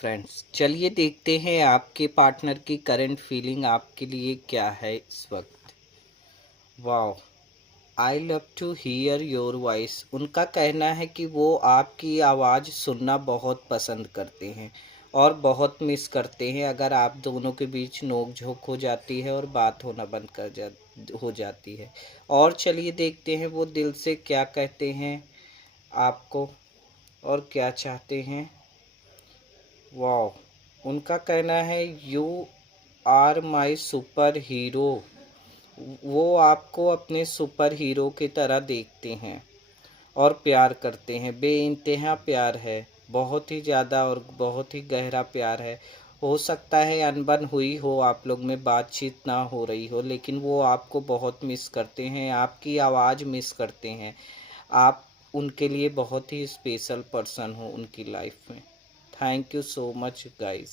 Friends, चलिए देखते हैं आपके पार्टनर की करंट फीलिंग आपके लिए क्या है इस वक्त। Wow, I love to hear your voice. उनका कहना है कि वो आपकी आवाज़ सुनना बहुत पसंद करते हैं और बहुत मिस करते हैं अगर आप दोनों के बीच नोक झोंक हो जाती है और बात होना बंद हो जाती है। और चलिए देखते हैं वो दिल से क्या कहते हैं आपको और क्या चाहते हैं। वाह, उनका कहना है you are my super hero. वो आपको अपने सुपर हीरो की तरह देखते हैं और प्यार करते हैं, बेइंतहा प्यार है, बहुत ही ज़्यादा और बहुत ही गहरा प्यार है। हो सकता है अनबन हुई हो, आप लोग में बातचीत ना हो रही हो, लेकिन वो आपको बहुत मिस करते हैं, आपकी आवाज़ मिस करते हैं। आप उनके लिए बहुत ही स्पेशल पर्सन हो उनकी लाइफ में। Thank you so much guys.